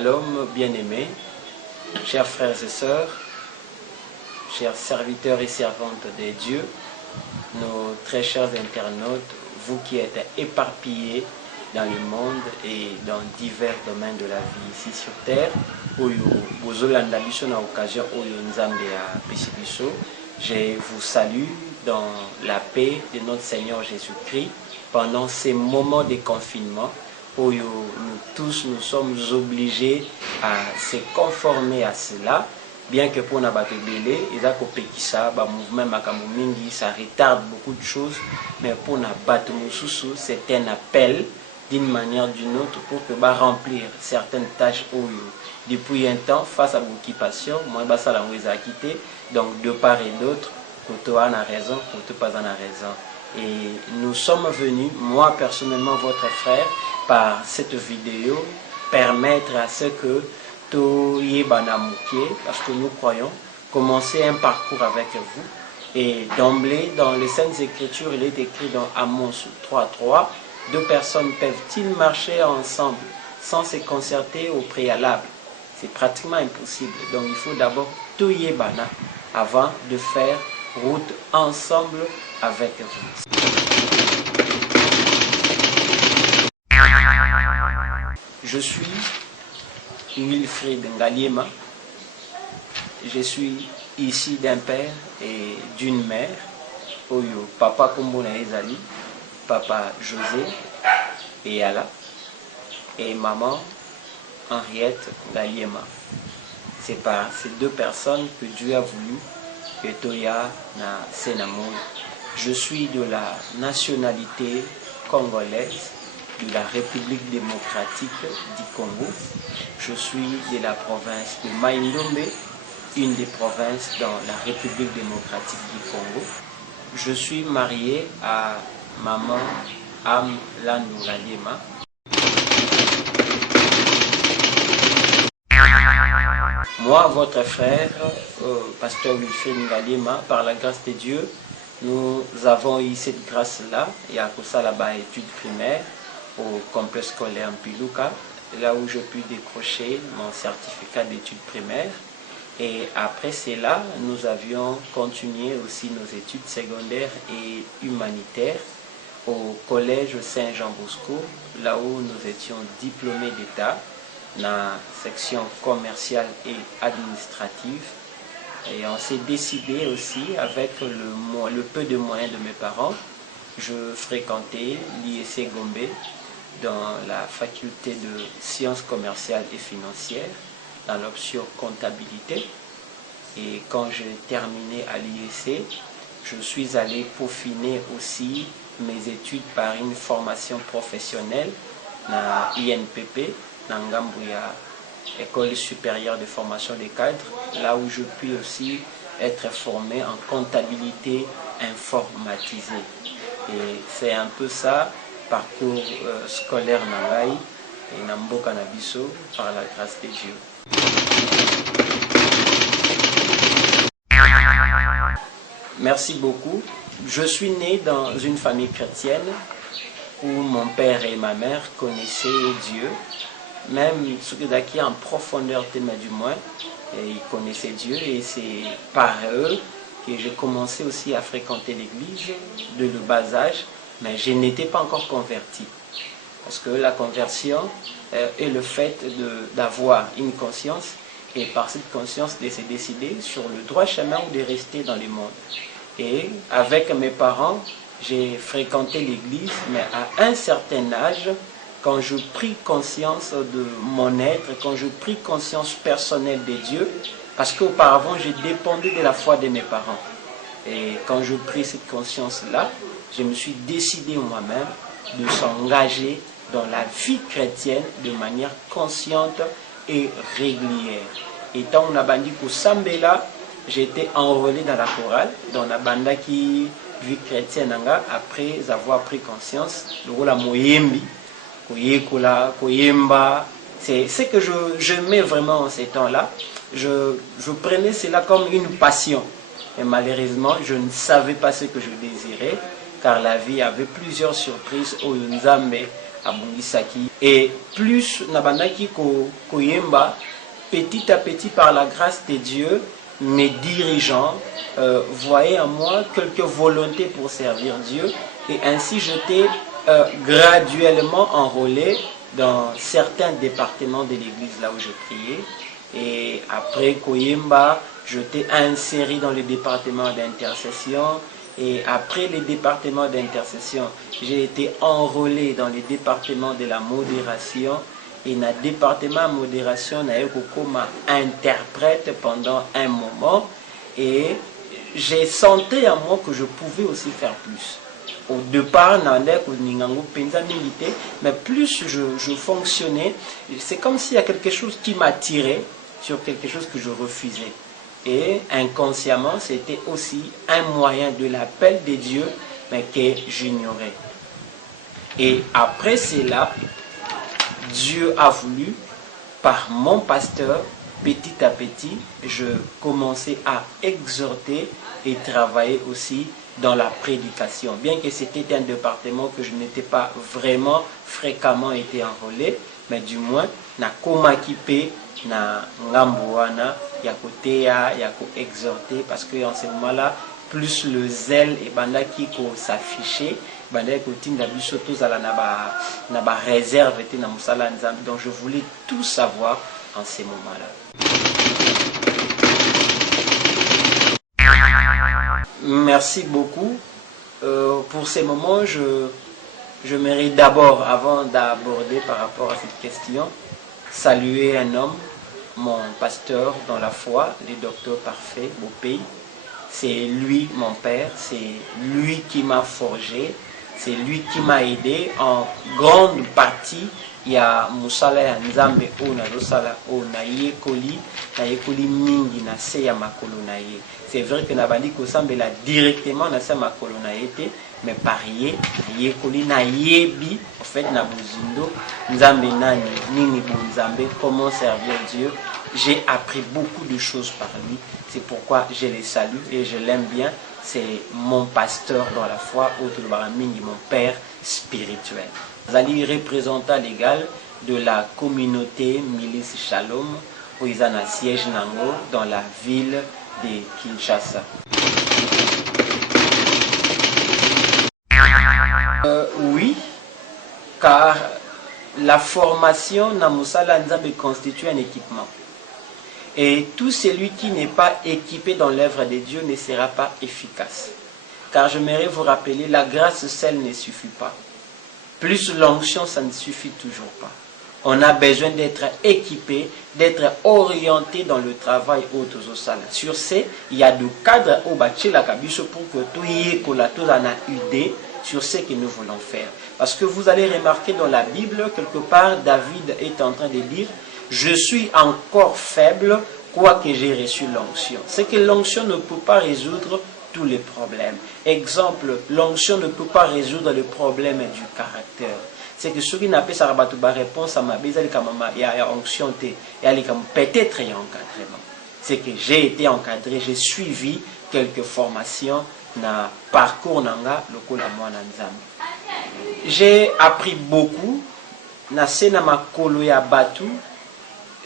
Shalom bien-aimés, chers frères et sœurs, chers serviteurs et servantes de Dieu, nos très chers internautes, vous qui êtes éparpillés dans le monde et dans divers domaines de la vie ici sur terre, je vous salue dans la paix de notre Seigneur Jésus-Christ pendant ces moments de confinement où nous tous nous sommes obligés à se conformer à cela, bien que pour Nabatebele, ça retarde beaucoup de choses, mais pour Nabatumususu, c'est un appel d'une manière ou d'une autre pour que remplir certaines tâches depuis un temps face à l'occupation, moi ça la quitté, donc de part et d'autre, pour toi on a raison, pour toi pas on a raison. Et nous sommes venus, moi personnellement votre frère, par cette vidéo, permettre à ce que parce que nous croyons, commencer un parcours avec vous. Et d'emblée, dans les Saintes Écritures, il est écrit dans Amos 3.3, deux personnes peuvent-ils marcher ensemble sans se concerter au préalable? C'est pratiquement impossible. Donc il faut d'abord tout yébana avant de faire route ensemble avec vous. Je suis Wilfried Ngaliema. Je suis ici d'un père et d'une mère. Oyo, papa Kombona Ezali, papa José et Ala, et maman Henriette Ngaliema. C'est par ces deux personnes que Dieu a voulu que Toya na Senamo. Je suis de la nationalité congolaise, de la République démocratique du Congo. Je suis de la province de Maïndombe, une des provinces dans la République démocratique du Congo. Je suis marié à maman Am Ngaliema. Moi, votre frère, pasteur Wilfried Ngaliema, par la grâce de Dieu, nous avons eu cette grâce-là. Il y a pour ça là-bas études primaires au complexe scolaire Mpiluka, là où je puis décrocher mon certificat d'études primaires. Et après cela, nous avions continué aussi nos études secondaires et humanitaires au collège Saint-Jean-Bosco, là où nous étions diplômés d'État dans la section commerciale et administrative. Et on s'est décidé aussi, avec le peu de moyens de mes parents, je fréquentais l'IEC Gombe dans la faculté de sciences commerciales et financières, dans l'option comptabilité. Et quand j'ai terminé à l'IEC, je suis allé peaufiner aussi mes études par une formation professionnelle dans l'INPP, dans Ngambouya, École supérieure de formation des cadres, là où je puis aussi être formé en comptabilité informatisée. Et c'est un peu ça, parcours scolaire Nangai et Namboka Nabiso, par la grâce de Dieu. Merci beaucoup. Je suis né dans une famille chrétienne où mon père et ma mère connaissaient Dieu. Même ceux qui en profondeur du moins, ils connaissaient Dieu, et c'est par eux que j'ai commencé aussi à fréquenter l'église de le bas âge, mais je n'étais pas encore converti. Parce que la conversion est le fait d'avoir une conscience, et par cette conscience de se décider sur le droit chemin ou de rester dans le monde. Et avec mes parents, j'ai fréquenté l'église, mais à un certain âge, quand je pris conscience de mon être, quand je pris conscience personnelle de Dieu, parce qu'auparavant, je dépendais de la foi de mes parents. Et quand je pris cette conscience-là, je me suis décidé moi-même de s'engager dans la vie chrétienne de manière consciente et régulière. Et tant on a bandit qu'au Sambela, j'ai été enrôlé dans la chorale, dans la banda qui vie chrétienne, après avoir pris conscience de la Moyembi. C'est ce que j'aimais vraiment en ces temps-là. Je prenais cela comme une passion. Et malheureusement, je ne savais pas ce que je désirais, car la vie avait plusieurs surprises au Nzambe abongisaki. Et plus nabandaki koyemba, petit à petit par la grâce de Dieu, mes dirigeants voyaient en moi quelques volontés pour servir Dieu, et ainsi j'étais graduellement enrôlé dans certains départements de l'église là où je priais. Et après Koyemba, j'étais inséré dans le département d'intercession. Et après les départements d'intercession, j'ai été enrôlé dans le département de la modération. Et dans le département de modération, j'ai été comme interprète pendant un moment. Et j'ai senti en moi que je pouvais aussi faire plus. Au départ, mais plus je fonctionnais, c'est comme s'il y a quelque chose qui m'attirait sur quelque chose que je refusais. Et inconsciemment, c'était aussi un moyen de l'appel de Dieu, mais que j'ignorais. Et après cela, Dieu a voulu, par mon pasteur, petit à petit, je commençais à exhorter et travailler aussi dans la prédication. Bien que c'était un département que je n'étais pas vraiment fréquemment été enrôlé, mais du moins, na komakipe na ngamboana, ya kotea, ya ko exhorter, parce que en ce moment-là, plus le zèle et bandaki ko s'afficher, bandaki ko tinda biso tozala na ba réserve était na musala nzambe. Donc je voulais tout savoir en ces moments-là. Merci beaucoup. Pour ces moments, je mérite d'abord, avant d'aborder par rapport à cette question, saluer un homme, mon pasteur dans la foi, le docteur Parfait Bopé. C'est lui mon père, c'est lui qui m'a forgé, c'est lui qui m'a aidé en grande partie. Il y a musala ya nzambe o na losala o na yekoli mingi na se ya makolo na ye. C'est vrai que na bandi ko sambela directement na se makolo na ye, mais par ye yekoli na yebi en fait na bozindo nzambe nani nini bo nzambe, comment servir Dieu. J'ai appris beaucoup de choses par lui. C'est pourquoi je le salue et je l'aime bien. C'est mon pasteur dans la foi, autre mingi, mon père spirituel. Zali représentant légal de la communauté Milice Shalom, où ils ont un siège nango dans la ville de Kinshasa. Oui, car la formation Namusala Nzambe constitue un équipement. Et tout celui qui n'est pas équipé dans l'œuvre de Dieu ne sera pas efficace. Car j'aimerais vous rappeler, la grâce seule ne suffit pas. Plus l'onction, ça ne suffit toujours pas. On a besoin d'être équipé, d'être orienté dans le travail au sala. Sur ce, il y a des cadres au bachela kabiso pour que tout y ait une idée sur ce que nous voulons faire. Parce que vous allez remarquer dans la Bible, quelque part, David est en train de dire « Je suis encore faible, quoique j'ai reçu l'onction ». C'est que l'onction ne peut pas résoudre tous les problèmes. Exemple, l'onction ne peut pas résoudre le problème du caractère. C'est que ceux qui n'appellent ça la réponse à ma bise, il y a onction, peut-être il y a encadrement. C'est que j'ai été encadré, j'ai suivi quelques formations na parcours nanga lokola mwana nzambe. J'ai appris beaucoup na sena makolo ya batu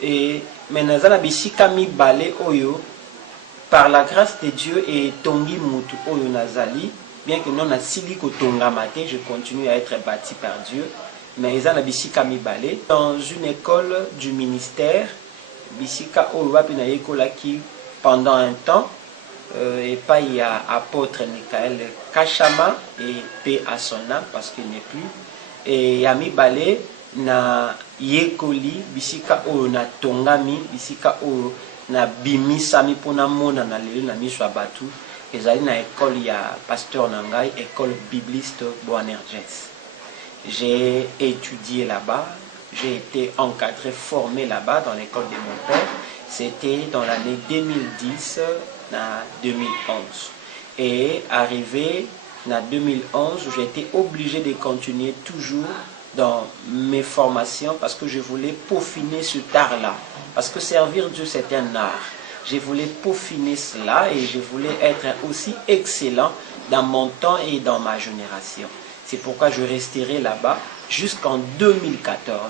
et menazana bisika mibale oyo par la grâce de Dieu et tongi mutu oyo nazali, bien que non asili ko tonga maté, je continue à être bâti par Dieu, mais ezana bisika mibale dans une école du ministère bisika oyo wapi na yekola ki pendant un temps. Et pas il y a apôtre Michael Kachama et paix à son âme parce qu'il n'est plus. Et Yami Balé na yekoli bisika o na tongami bisika o na bimi sami pona mona na lelo na miswa batu. Ezali na école ya pasteur Nangai, école bibliste Boanerges. J'ai étudié là-bas, j'ai été encadré, formé là-bas dans l'école de mon père. C'était dans l'année 2010. En 2011 et arrivé en 2011 j'ai été obligé de continuer toujours dans mes formations parce que je voulais peaufiner ce art là, parce que servir Dieu c'est un art. Je voulais peaufiner cela et je voulais être aussi excellent dans mon temps et dans ma génération. C'est pourquoi je resterai là-bas jusqu'en 2014.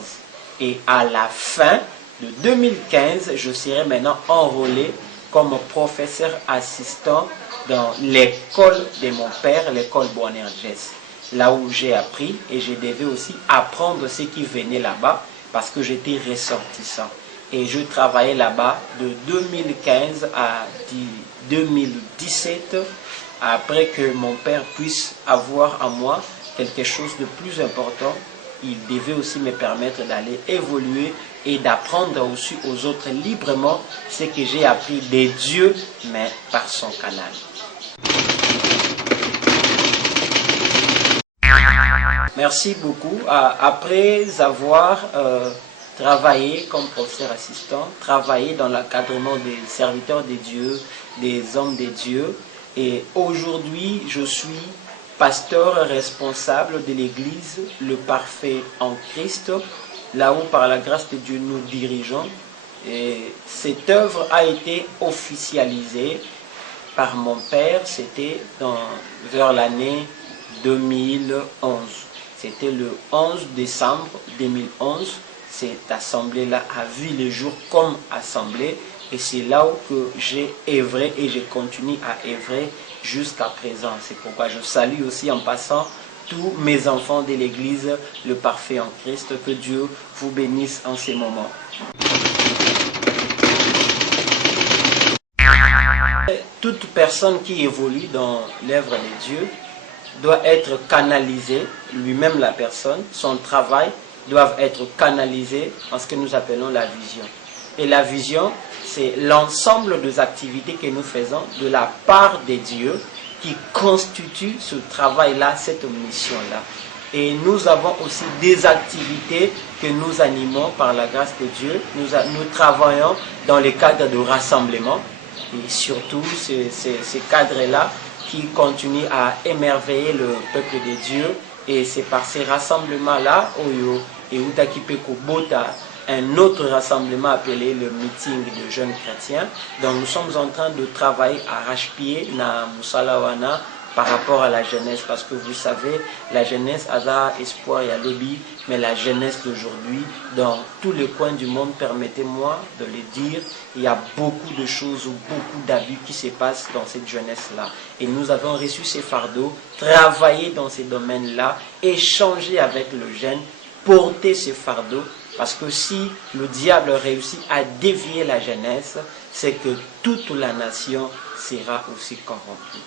Et à la fin de 2015, je serai maintenant enrôlé comme professeur assistant dans l'école de mon père, l'école Boanerges, là où j'ai appris et je devais aussi apprendre ce qui venait là-bas parce que j'étais ressortissant. Et je travaillais là-bas de 2015 à 2017 après que mon père puisse avoir en moi quelque chose de plus important. Il devait aussi me permettre d'aller évoluer et d'apprendre aussi aux autres librement ce que j'ai appris des dieux, mais par son canal. Merci beaucoup. Après avoir travaillé comme professeur assistant, travaillé dans l'encadrement des serviteurs des dieux, des hommes des dieux, et aujourd'hui je suis pasteur responsable de l'église Le Parfait en Christ, là où par la grâce de Dieu nous dirigeons. Et cette œuvre a été officialisée par mon père, c'était vers l'année 2011. C'était le 11 décembre 2011. Cette assemblée-là a vu le jour comme assemblée. Et c'est là où que j'ai œuvré et je continue à œuvrer jusqu'à présent. C'est pourquoi je salue aussi en passant tous mes enfants de l'église Le Parfait en Christ. Que Dieu vous bénisse en ces moments. Toute personne qui évolue dans l'œuvre de Dieu doit être canalisée, lui-même la personne, son travail doivent être canalisés en ce que nous appelons la vision. Et la vision, c'est l'ensemble des activités que nous faisons de la part de Dieu qui constituent ce travail-là, cette mission-là. Et nous avons aussi des activités que nous animons par la grâce de Dieu. Nous travaillons dans les cadres de rassemblement. Et surtout, ces cadres-là qui continuent à émerveiller le peuple de Dieu. Et c'est par ces rassemblements-là, Oyo et Utakipeko Bota, un autre rassemblement appelé le meeting de jeunes chrétiens. Donc nous sommes en train de travailler à arrache-pied na Musalawana par rapport à la jeunesse, parce que vous savez, la jeunesse a espoir et a lobby, mais la jeunesse d'aujourd'hui, dans tous les coins du monde, permettez-moi de le dire, il y a beaucoup de choses, beaucoup d'abus qui se passent dans cette jeunesse-là. Et nous avons reçu ces fardeaux, travaillé dans ces domaines-là, échanger avec le jeune, porter ces fardeaux, parce que si le diable réussit à dévier la jeunesse, c'est que toute la nation sera aussi corrompue.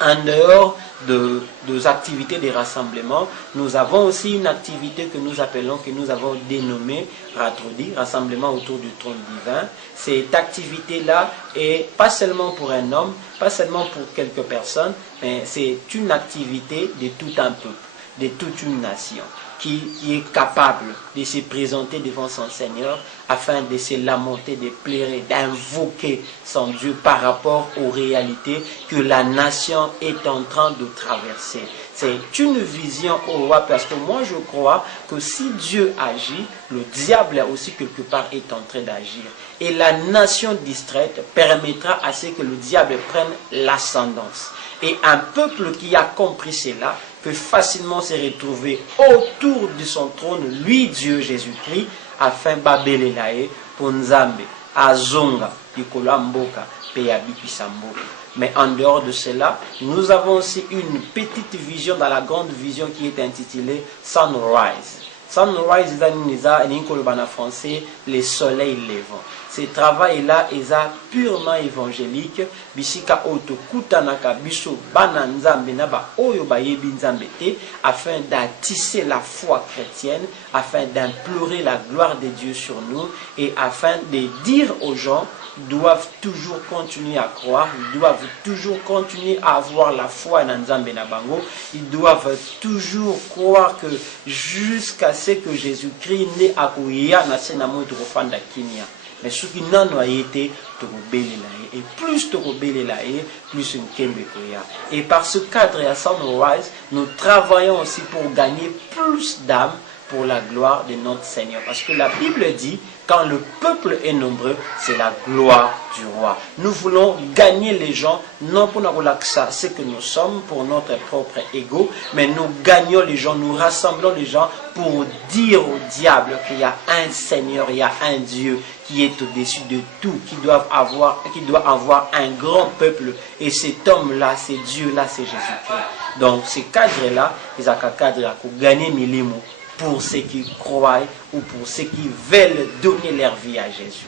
En dehors des activités de rassemblement, nous avons aussi une activité que nous appelons, que nous avons dénommée Ratrodi, Rassemblement autour du trône divin. Cette activité-là est pas seulement pour un homme, pas seulement pour quelques personnes, mais c'est une activité de tout un peuple, de toute une nation, qui est capable de se présenter devant son Seigneur afin de se lamenter, de pleurer, d'invoquer son Dieu par rapport aux réalités que la nation est en train de traverser. C'est une vision au roi, parce que moi je crois que si Dieu agit, le diable aussi quelque part est en train d'agir. Et la nation distraite permettra à ce que le diable prenne l'ascendance. Et un peuple qui a compris cela peut facilement se retrouver autour de son trône, lui Dieu Jésus-Christ, afin babelelae pour Nzambe, azonga, ikola mboka, peyabi pisamboka. Mais en dehors de cela, nous avons aussi une petite vision dans la grande vision qui est intitulée Sunrise. Sunrise, en français, les soleils levants. Ce travail-là est purement évangélique. Bisika oto kutanaka biso bana nzambe na ba oyo bayebi nzambe te, afin d'attisser la foi chrétienne, afin d'implorer la gloire de Dieu sur nous et afin de dire aux gens, ils doivent toujours continuer à croire, ils doivent toujours continuer à avoir la foi dans Nzambe na bango, ils doivent toujours croire que jusqu'à ce que Jésus-Christ n'ait akouya na senamo trofanda kimia. Mais ce qui n'en a été, et plus plus une kembekoya. Et par ce cadre à Sunrise, nous travaillons aussi pour gagner plus d'âmes pour la gloire de notre Seigneur. Parce que la Bible dit, Quand le peuple est nombreux, c'est la gloire du roi. Nous voulons gagner les gens, non pour nous relaxer ce que nous sommes, pour notre propre ego, mais nous gagnons les gens, nous rassemblons les gens pour dire au diable qu'il y a un Seigneur, il y a un Dieu qui est au-dessus de tout, qui doit avoir un grand peuple. Et cet homme-là, c'est Dieu-là, c'est Jésus-Christ. Donc, ces cadres-là, ils ont un cadre pour gagner Milimo, pour ceux qui croient ou pour ceux qui veulent donner leur vie à Jésus.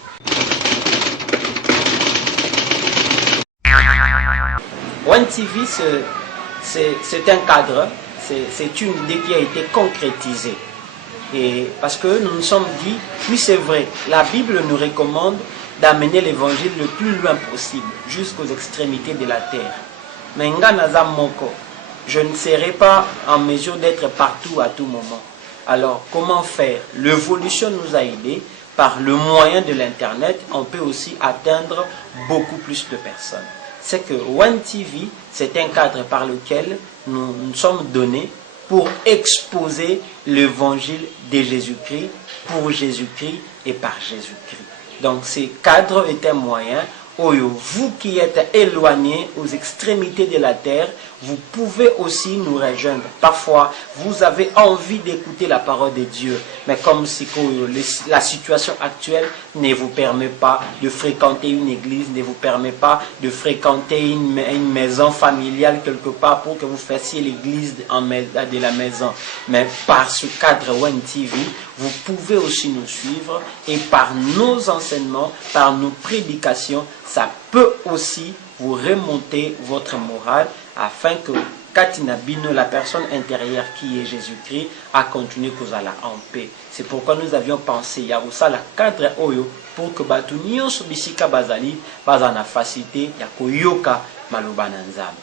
One TV, c'est un cadre, c'est une idée qui a été concrétisée. Et parce que nous nous sommes dit, oui c'est vrai, la Bible nous recommande d'amener l'évangile le plus loin possible, jusqu'aux extrémités de la terre. Mais Nganaza Moko, je ne serai pas en mesure d'être partout à tout moment. Alors, comment faire? L'évolution nous a aidés. Par le moyen de l'Internet, on peut aussi atteindre beaucoup plus de personnes. C'est que One TV, c'est un cadre par lequel nous nous sommes donnés pour exposer l'évangile de Jésus-Christ, pour Jésus-Christ et par Jésus-Christ. Donc, ces cadres est un moyen. Vous qui êtes éloignés aux extrémités de la terre, vous pouvez aussi nous rejoindre. Parfois, vous avez envie d'écouter la parole de Dieu, mais comme si la situation actuelle ne vous permet pas de fréquenter une église, ne vous permet pas de fréquenter une maison familiale quelque part pour que vous fassiez l'église de la maison. Mais par ce cadre One TV, vous pouvez aussi nous suivre et par nos enseignements, par nos prédications, ça peut aussi vous remonter votre morale afin que Katina Bino, la personne intérieure qui est Jésus-Christ, a continué Kozala en paix. C'est pourquoi nous avions pensé, il y a aussi la cadre Oyo pour que Batu Nyonso Bisika Bazali, Bazana facilité, ya Koyoka Malobana Nzambe.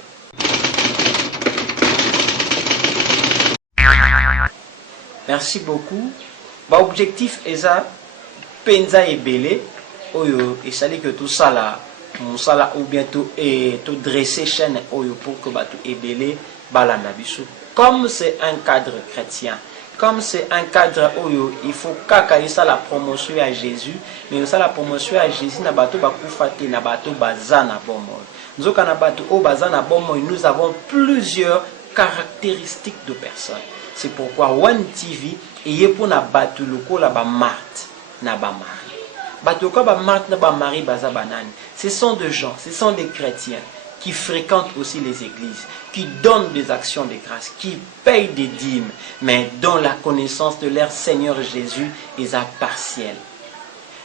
Merci beaucoup. L'objectif est ça, Penza et Belé, Oyo, et ça dit que tout ça là, Moussala ou bientôt tout dresser chaîne Oyo pour que Batu et Belé, Balanda Bissou. Comme c'est un cadre chrétien, comme c'est un cadre Oyo, il faut qu'à ça la promotion à Jésus, mais ça la promotion à Jésus, na Batu Bakoufate, na Batu Bazana Bomoy. Nous na Batu O Bazana Bomoy, nous avons plusieurs caractéristiques de personnes. C'est pourquoi One TV est pour na Batu Loko la ba Marthe, na ba Marie. Batu Loko ba Marthe, na ba Marie, baza banane. Ce sont des gens, ce sont des chrétiens qui fréquentent aussi les églises, qui donnent des actions de grâce, qui payent des dîmes, mais dont la connaissance de leur Seigneur Jésus est partielle.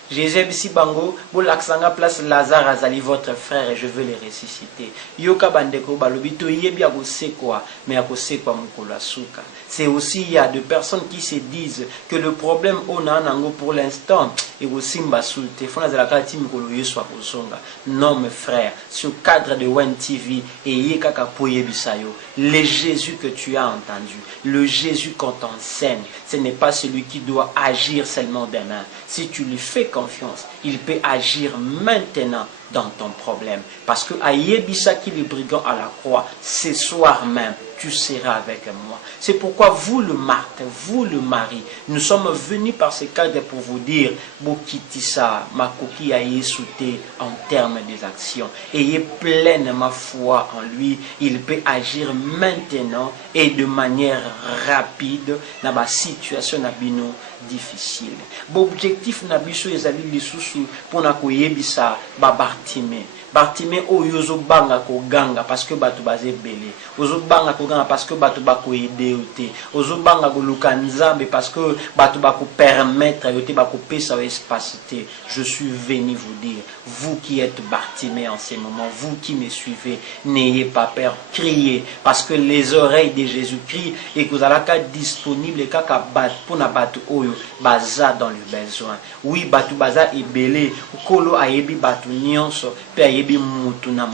Jésus ici bango, pour l'accent place Lazare Azali, votre frère, et je veux les ressusciter. Yoka bandeko balobito yebi akose quoi, mais akose quoi mukola suka. C'est aussi il y a des personnes qui se disent que le problème on a nango pour l'instant et aussi mbasulte. Fona zala kati mukolo yesu akosonga. Non mes frères, ce cadre de One TV et yekaka poye bisayo, le Jésus que tu as entendu, le Jésus qu'on t'enseigne, ce n'est pas celui qui doit agir seulement demain. Si tu lui fais confiance, il peut agir maintenant dans ton problème. Parce que à Yebisa qui le brigand à la croix, ce soir même, tu seras avec moi. C'est pourquoi vous le Marthe, vous le mari, nous sommes venus par ce cadre pour vous dire, Bokitissa, ma coquille a yesouté en termes des actions. Ayez pleinement foi en lui, il peut agir maintenant et de manière rapide dans ma situation nabino difficile. L'objectif nabiso ezali lisusu pour na koyebisa ba Bartimée. Bartimée oyo ozobanga koganga parce que batu baze belé. Ozobanga koganga parce que batu bako aider yote. Ozobanga koluka nzambe parce que batu bako permettre yote bako pesa espace te. Je suis venu vous dire, vous qui êtes Bartimée en ce moment, vous qui me suivez, n'ayez pas peur, criez parce que les oreilles de Jésus-Christ et que vous allez être disponible kaka bat pour na batu oyo baza dans le besoin. Oui, batu baza ebelé, kolo ayebi batu nyonso pe ayebi mutu na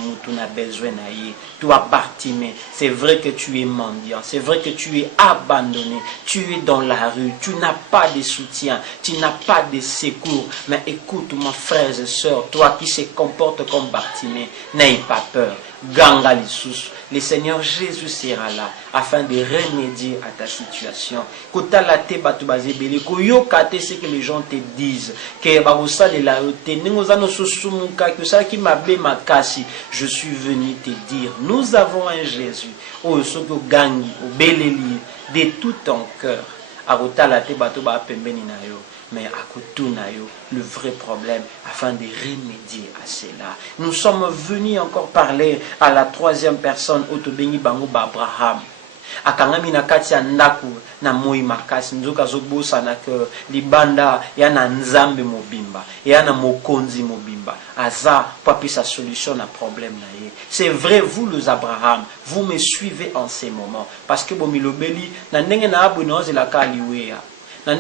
besoin na ye. Toi Bartimée, c'est vrai que tu es mendiant, c'est vrai que tu es abandonné, tu es dans la rue, tu n'as pas de soutien, tu n'as pas de secours, mais écoute mon frère et soeur, toi qui se comporte comme Bartimée, n'aie pas peur. ganga lisusu. Le Seigneur Jésus sera là afin de remédier à ta situation. Kotala te batu bazebele koyoka te ce que les gens te disent que bakosalela yo te ningoza no susumuka que ça qui mabe makasi. Je suis venu te dire, nous avons un Jésus o soko gangi o beleli de tout ton cœur. Akotala te batu ba pembeni na yo. Mais à Kotunayo, le vrai problème, afin de remédier à cela. Nous sommes venus encore parler à la troisième personne, Otobeni Bango Abraham. Akangami na kati ya ndaku na moi makasi nzoka zobosa na ke libanda ya na nzambe mobimba ya na mokonzi mobimba aza papisa solution na problème na ye. C'est vrai, vous les Abraham, vous me suivez en ces moments parce que bomilobeli na ndenge na abuna zela kaliweya. Mais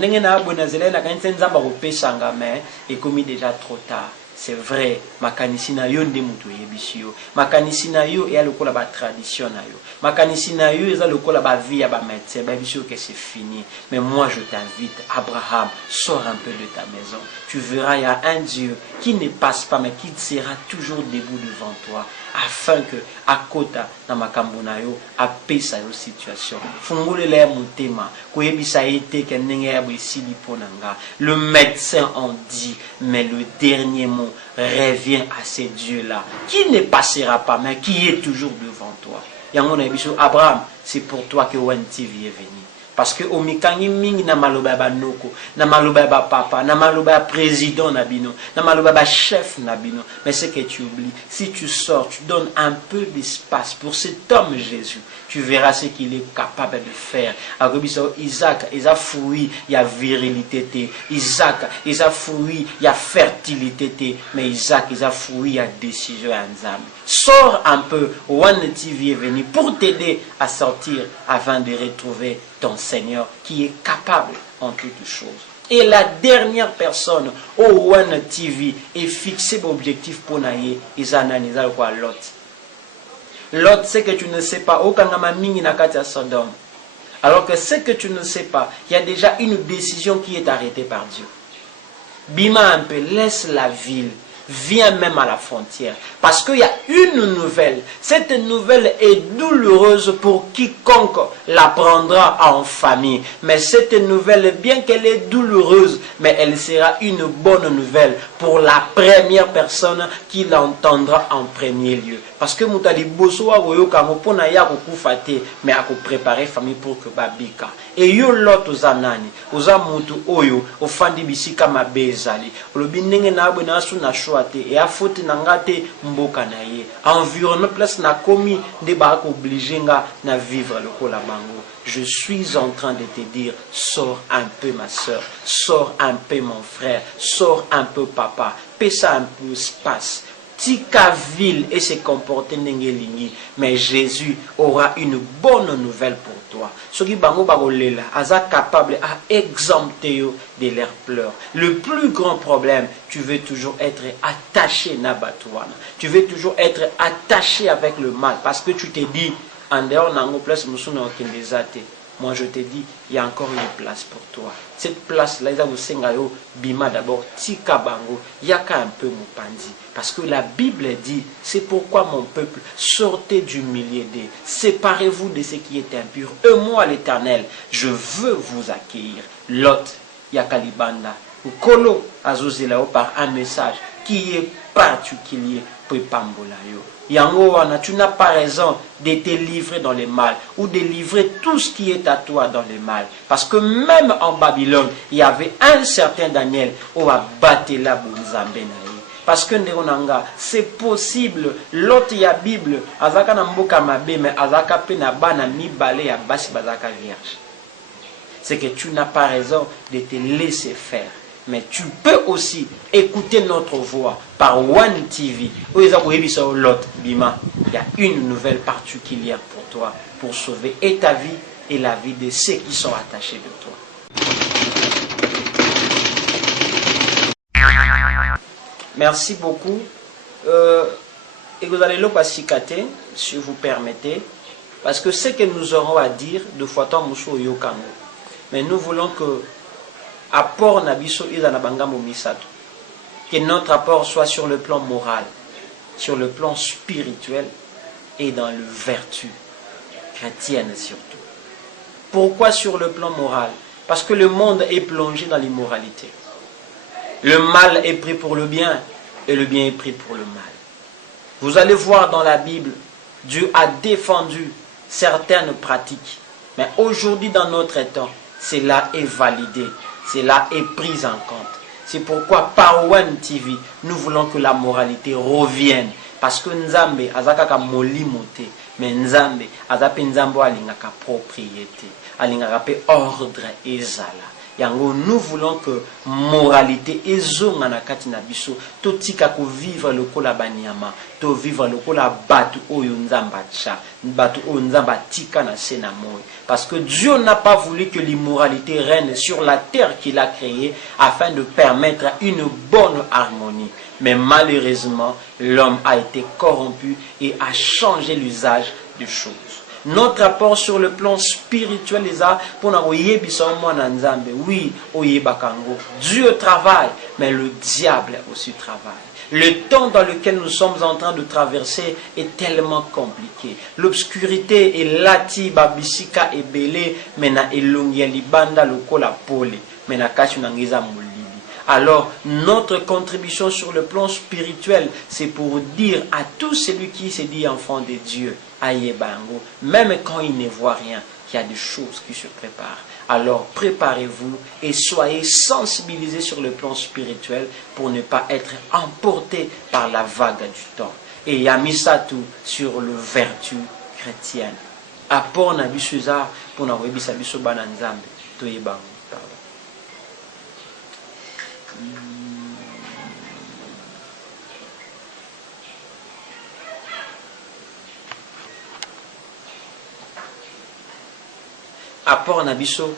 et commis déjà trop tard. C'est vrai, makanisi na yo nde mutu yebisio. Makanisi na yo ya lokola ba tradition na yo. Makanisi na yo eza lokola ba vie ya ba médecin, ba bisio que c'est fini. Mais moi je t'invite, Abraham, sors un peu de ta maison. Tu verras, il y a un Dieu qui ne passe pas mais qui sera toujours debout devant toi afin que akota na makambo na yo apesa yo situation. Fungolela ya motema koyebisa ete ke ndenge ya bwisili ponanga. Le médecin en dit, mais le dernier mot revient à ce Dieu-là qui ne passera pas mais qui est toujours devant toi. Yango na biso Abraham, c'est pour toi que One TV est venu. Parce que omikangi mingi na maloba ba noko, na maloba ba papa, na maloba président na bino, na maloba ba chef na bino. Mais ce que tu oublies, si tu sors, tu donnes un peu d'espace pour cet homme Jésus, tu verras ce qu'il est capable de faire. Agobiso Isaac, il a fruit, il y a virilité. Isaac, il a fruit, il y a fertilité. Mais Isaac, il a fruit, il y a décision ensemble. Sors un peu, One TV est venu pour t'aider à sortir afin de retrouver ton Seigneur qui est capable en toutes choses. Et la dernière personne au One TV est fixé l'objectif pour naïe, Isananiza quoi Lot. Lot, c'est que tu ne sais pas, Okangama mingi nakati Sodome. Alors que ce que tu ne sais pas, il y a déjà une décision qui est arrêtée par Dieu. Bima un peu, laisse la ville. Viens même à la frontière. Parce qu'il y a une nouvelle. Cette nouvelle est douloureuse pour quiconque la prendra en famille. Mais cette nouvelle, bien qu'elle est douloureuse, mais elle sera une bonne nouvelle pour la première personne qui l'entendra en premier lieu. Parce que Moutali Bosoa Woyoka Mopona ya kufate, mais à préparer famille pour que babika. Et yo lot ozanani, ozamutu oyo, ofandi bisika mabezali. Olobinenge na abwe na asu na choate, et a faute nangate mboka na ye. Environnement place na komi, de ba obligé na vivre le kolabango. Je suis en train de te dire, sors un peu ma soeur, sors un peu mon frère, sors un peu papa, pesa un peu espace. Tika ville et se comporter n'engelingi, mais Jésus aura une bonne nouvelle pour toi. Ce qui bango bagolela, aza capable à exempter de leurs pleurs. Le plus grand problème, tu veux toujours être attaché nabatouana. Tu veux toujours être attaché avec le mal parce que tu te dis en dehors nango place musuna okindezate. Moi je te dis, il y a encore une place pour toi. Cette place-là, bima d'abord, tika bango, yaka un peu mupandi. Parce que la Bible dit, c'est pourquoi mon peuple, sortez du milieu d'eux, séparez-vous de ce qui est impur. Et moi l'Éternel, je veux vous accueillir. Lot, yaka libanda, kolo azozelao par un message qui est particulier pour Pambolayo. Yango wana, tu n'as pas raison de te livrer dans le mal ou de livrer tout ce qui est à toi dans le mal. Parce que même en Babylone, il y avait un certain Daniel où a battu la bonzambe. Parce que c'est possible, l'autre y a Bible, azaka na mboka mabe, mais azaka pe na bana mibale ya basi bazaka vierge. C'est que tu n'as pas raison de te laisser faire. Mais tu peux aussi écouter notre voix par One TV. Il y a une nouvelle particulière pour toi, pour sauver et ta vie et la vie de ceux qui sont attachés de toi. Merci beaucoup. Et vous allez le passer, si vous permettez, parce que ce que nous aurons à dire, de fois temps, mais nous voulons que apport nabiso izanabangambo misato. Que notre apport soit sur le plan moral, sur le plan spirituel et dans le vertu chrétienne surtout. Pourquoi sur le plan moral? Parce que le monde est plongé dans l'immoralité. Le mal est pris pour le bien et le bien est pris pour le mal. Vous allez voir dans la Bible, Dieu a défendu certaines pratiques. Mais aujourd'hui, dans notre temps, cela est validé, cela est pris en compte. C'est pourquoi par One TV, nous voulons que la moralité revienne. Parce que Nzambe azakaka molimote, mais Nzambe azape Nzambo alingaka propriété, alingaka pe ordre ezala. Yango, nous voulons que moralité ezonga na kati na biso, to tika ko vivre lokola banyama, to vivre lokola batu oyo Nzamba tcha, batu oyo Nzamba tika na sena moy. Parce que Dieu n'a pas voulu que l'immoralité règne sur la terre qu'il a créée afin de permettre une bonne harmonie. Mais malheureusement, l'homme a été corrompu et a changé l'usage des choses. Notre apport sur le plan spirituel est pour oui, Dieu travaille, mais le diable aussi travaille. Le temps dans lequel nous sommes en train de traverser est tellement compliqué. L'obscurité est lati, babisika et belé, mena elongia libanda lokola pole, mena kachunangiza muli. Alors, notre contribution sur le plan spirituel, c'est pour dire à tout celui qui se dit enfant de Dieu, Ayebango, même quand il ne voit rien, qu'il y a des choses qui se préparent. Alors, préparez-vous et soyez sensibilisés sur le plan spirituel pour ne pas être emportés par la vague du temps. Et il y a mis ça tout sur le vertu chrétienne. Apport na bisuza pour na webisa biso bana nzambe to yebango. Apport na biso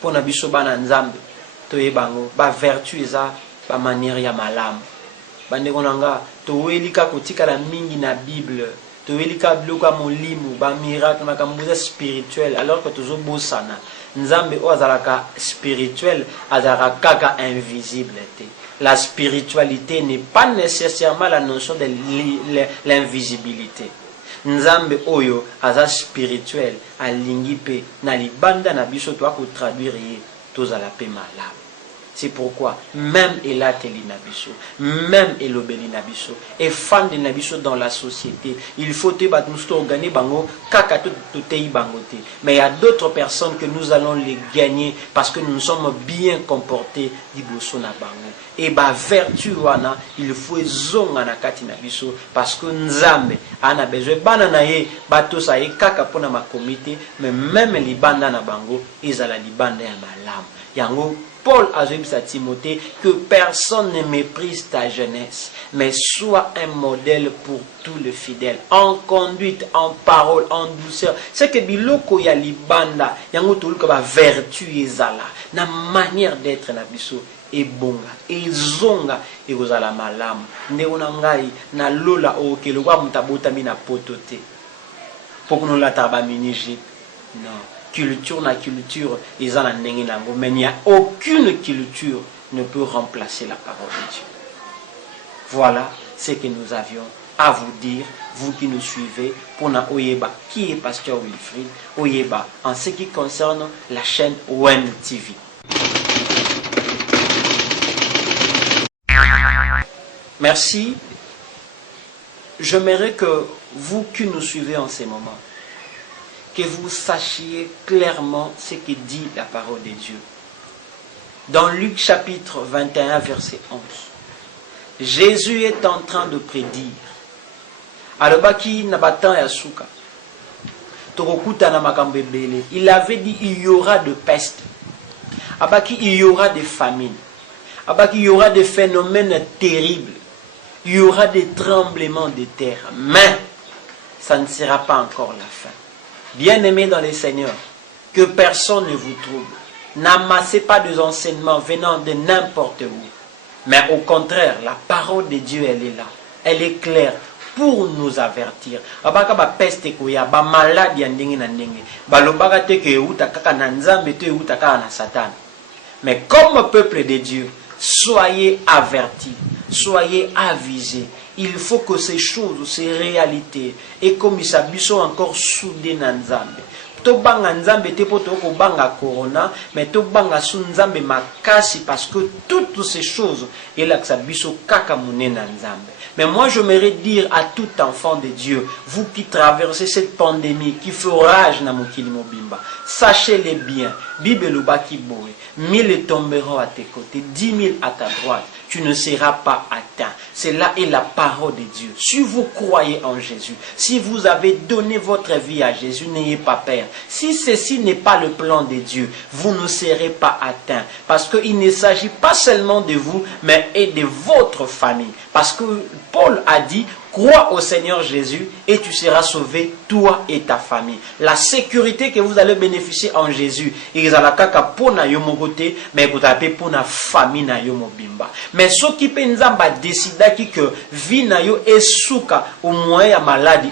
pour na biso bana nzambe to yebango ba vertu eza ba manière ya malamu bandeko nanga to welika kotika la mingi na Bible to welika bloka molimo ba miracle makambuza spirituel alors que tozo bosana nzambe o azalaka spirituel azalaka kaka invisible te. La spiritualité n'est pas nécessairement la notion de l'invisibilité. Nzambe oyo aza spirituel alingi pe na libanda na biso to ko traduire ye tozala pe malamu. C'est pourquoi même Elateli Nabiso, même Elobeli Nabiso, et fan de Nabiso dans la société, il faut te battre nous gagner bango kakato tei bangote. Mais il y a d'autres personnes que nous allons les gagner parce que nous sommes bien comportés diboso na bango. Et ba vertu wana il faut zonga na kati Nabiso parce que Nzambe ana besoin bana ye bato sa ye kaka pona ma comité mais même les banda na bango ezala libanda ya malam. Yango Paul a dit à Timothée que personne ne méprise ta jeunesse, mais sois un modèle pour tous les fidèles, en conduite, en parole, en douceur. C'est que biloko ya libanda, yango toluka ba vertu ezala, na manière d'être na biso ebonga, ezonga ekozala malamu. Ndeko na ngai na lola okelo kwa mutabota mina potote. Poko la taba miniji. Non. Culture na culture, mais il n'y a aucune culture ne peut remplacer la parole de Dieu. Voilà ce que nous avions à vous dire, vous qui nous suivez, pour na Oyeba, qui est Pasteur Wilfrid Oyeba, en ce qui concerne la chaîne One TV. Merci. J'aimerais que vous qui nous suivez en ces moments, que vous sachiez clairement ce que dit la parole de Dieu. Dans Luc chapitre 21, verset 11, Jésus est en train de prédire. Alobaki nabatan yasuka. Torokuta na makambe bele. Il avait dit il y aura de peste. Abaki il y aura des famines. Abaki il y aura des phénomènes terribles. Il y aura des tremblements de terre. Mais ça ne sera pas encore la fin. Bien-aimés dans les Seigneurs, que personne ne vous trouble. N'amassez pas des enseignements venant de n'importe où. Mais au contraire, la parole de Dieu, elle est là. Elle est claire pour nous avertir. Abaka ba peste koya, ba maladie ndenge na ndenge. Ba lobaka te ke uta kaka na nzambe te uta kaka na Satan. Mais comme peuple de Dieu, soyez avertis. soyez avisés. Il faut que ces choses, ces réalités, et comme ils sont encore soudés dans Nzambe. Tobanga Nzambe te poto ko banga corona, mais tobanga su Nzambe makasi parce que toutes ces choses, et là que ça biso kaka mune na Nzambe. Mais moi je m'aimerais dire à tout enfant de Dieu, vous qui traversez cette pandémie, qui fait rage na mokili mobimba, sachez-les bien, Bible lobaki boé, 1000 tomberont à tes côtés, 10 000 à ta droite, tu ne seras pas atteint. Cela est la parole de Dieu. Si vous croyez en Jésus, si vous avez donné votre vie à Jésus, n'ayez pas peur. Si ceci n'est pas le plan de Dieu, vous ne serez pas atteints. Parce qu'il ne s'agit pas seulement de vous, mais de votre famille. Parce que Paul a dit, crois au Seigneur Jésus et tu seras sauvé, toi et ta famille. La sécurité que vous allez bénéficier en Jésus, mais vous avez pour la famille na yo mobimba. Mais ce qui peut nous décider que vie na yo est souka au moyen ya maladie,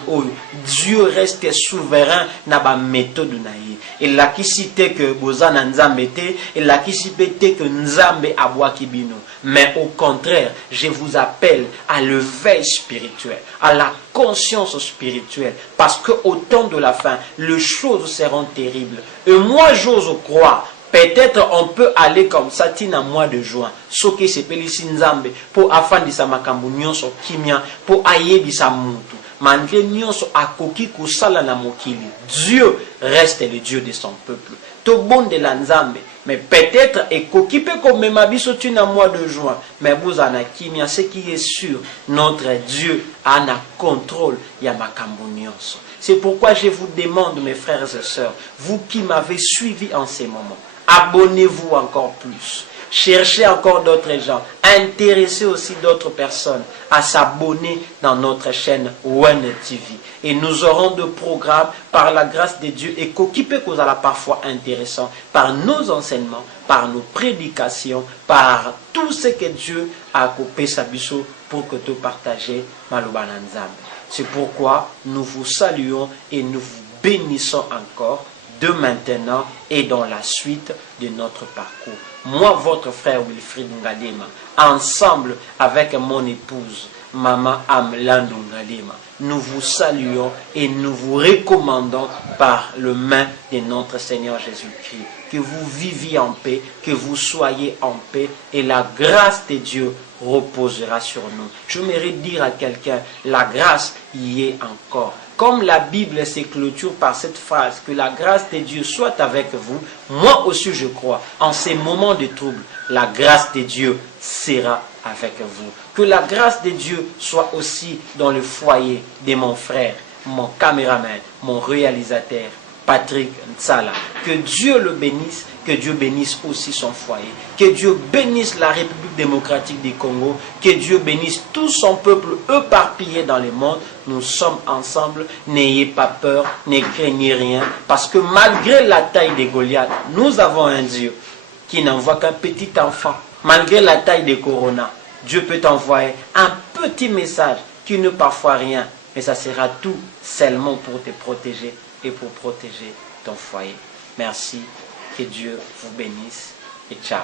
Dieu reste souverain na ba méthode na ye. Et la qui cite que bozana nzambe te, et la qui cite que nzambe abwa kibino. Mais au contraire, je vous appelle à l'éveil spirituel, à la conscience spirituelle, parce qu'au temps de la fin, les choses seront terribles. Et moi, j'ose croire, peut-être on peut aller comme ça, tina mois de juin, ce qui s'appelle ici Nzambe, pour afandisa makambu nyonso kimia, pour ayebisa mutu. Malgré nyonso akoki kusala na mokili, Dieu reste le Dieu de son peuple. To bon de la Nzambe, mais peut-être ekoki pe comme mabiso tina mois de juin, mais vous en kimia, ce qui est sûr, notre Dieu a un contrôle ya makambu nyonso. C'est pourquoi je vous demande, mes frères et sœurs, vous qui m'avez suivi en ces moments, abonnez-vous encore plus. Cherchez encore d'autres gens. Intéressez aussi d'autres personnes à s'abonner dans notre chaîne One TV. Et nous aurons des programmes par la grâce de Dieu et qui peut causer parfois intéressant par nos enseignements, par nos prédications, par tout ce que Dieu a coupé sa biso pour que tu partages Maloba Nzambe. C'est pourquoi nous vous saluons et nous vous bénissons encore de maintenant et dans la suite de notre parcours. Moi, votre frère Wilfried Ngalema, ensemble avec mon épouse, Maman Amlandou Ngalema, nous vous saluons et nous vous recommandons par le main de notre Seigneur Jésus-Christ. Que vous viviez en paix, que vous soyez en paix et la grâce de Dieu reposera sur nous. Je voudrais dire à quelqu'un, la grâce y est encore. Comme la Bible se clôture par cette phrase, que la grâce de Dieu soit avec vous, moi aussi je crois, en ces moments de trouble, la grâce de Dieu sera avec vous. Que la grâce de Dieu soit aussi dans le foyer de mon frère, mon caméraman, mon réalisateur, Patrick Ntsala. Que Dieu le bénisse, que Dieu bénisse aussi son foyer. Que Dieu bénisse la République démocratique du Congo. Que Dieu bénisse tout son peuple éparpillé dans le monde. Nous sommes ensemble. N'ayez pas peur, ne craignez rien. Parce que malgré la taille de Goliath, nous avons un Dieu qui n'envoie qu'un petit enfant. Malgré la taille de Corona, Dieu peut t'envoyer un petit message qui ne parfois rien. Mais ça sera tout seulement pour te protéger et pour protéger ton foyer. Merci, que Dieu vous bénisse et ciao.